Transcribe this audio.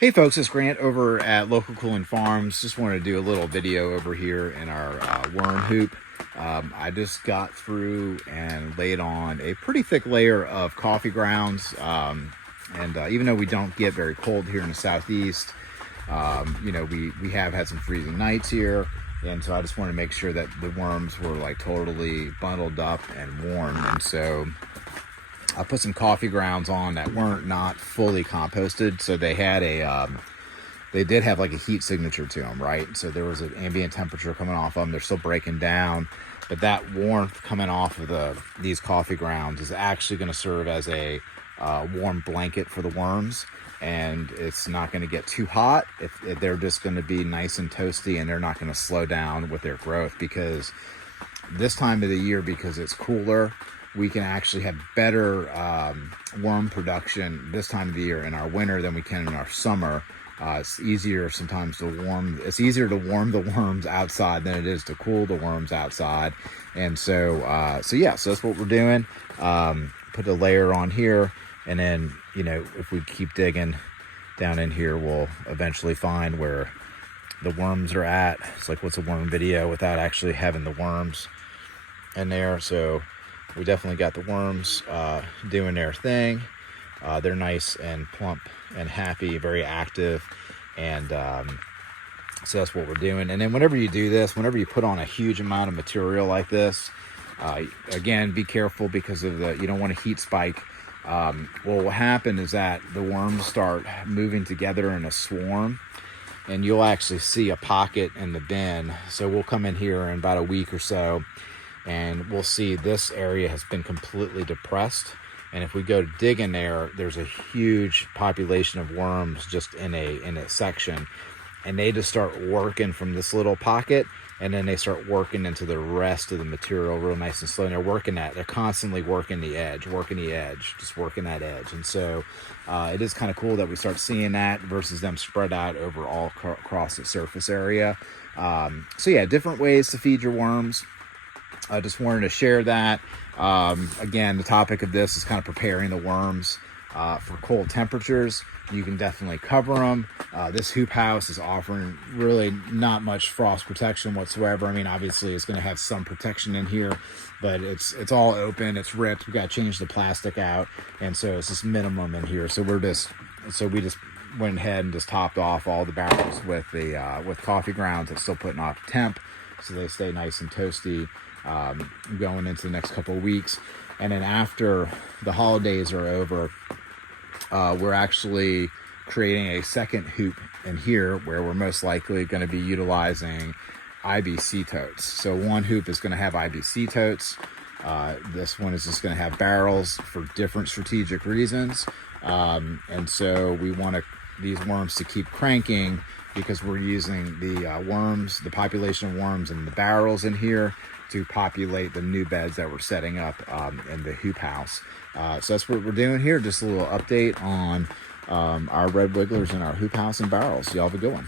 Hey folks, it's Grant over at Local Cooling Farms. Just wanted to do a little video over here in our worm hoop. I just got through and laid on a pretty thick layer of coffee grounds. Even though we don't get very cold here in the southeast, we have had some freezing nights here. And so I just wanted to make sure that the worms were like totally bundled up and warm. And so I put some coffee grounds on that weren't not fully composted, so they had they did have like a heat signature to them, right? So there was an ambient temperature coming off of them. They're still breaking down, but that warmth coming off of these coffee grounds is actually going to serve as a warm blanket for the worms, and it's not going to get too hot. If they're just going to be nice and toasty, and they're not going to slow down with their growth, because this time of the year, because it's cooler, we can actually have better worm production this time of the year in our winter than we can in our summer. It's easier sometimes to warm. It's easier to warm the worms outside than it is to cool the worms outside. And so that's what we're doing. Put a layer on here, and then if we keep digging down in here, we'll eventually find where the worms are at. It's like, what's a worm video without actually having the worms in there? So we definitely got the worms doing their thing. They're nice and plump and happy, very active. And so that's what we're doing. And then whenever you do this, whenever you put on a huge amount of material like this, again, be careful, because of you don't want a heat spike. What will happen is that the worms start moving together in a swarm, and you'll actually see a pocket in the bin. So we'll come in here in about a week or so, and we'll see this area has been completely depressed. And if we go to dig in there, there's a huge population of worms just in a section, and they just start working from this little pocket, and then they start working into the rest of the material real nice and slow. And they're constantly working the edge, just working that edge. And so it is kind of cool that we start seeing that versus them spread out over all across the surface area. Different ways to feed your worms. I just wanted to share that. Again, the topic of this is kind of preparing the worms for cold temperatures. You can definitely cover them. This hoop house is offering really not much frost protection whatsoever. I mean, obviously it's going to have some protection in here, but it's all open, it's ripped. We got to change the plastic out, and so it's just minimum in here. So we just went ahead and just topped off all the barrels with coffee grounds. It's still putting off temp, so they stay nice and toasty going into the next couple of weeks. And then after the holidays are over, we're actually creating a second hoop in here where we're most likely going to be utilizing IBC totes. So one hoop is going to have IBC totes. This one is just going to have barrels for different strategic reasons. And so we want these worms to keep cranking, because we're using the population of worms in the barrels in here to populate the new beds that we're setting up in the hoop house. So that's what we're doing here. Just a little update on our red wigglers in our hoop house and barrels. Y'all have a good one.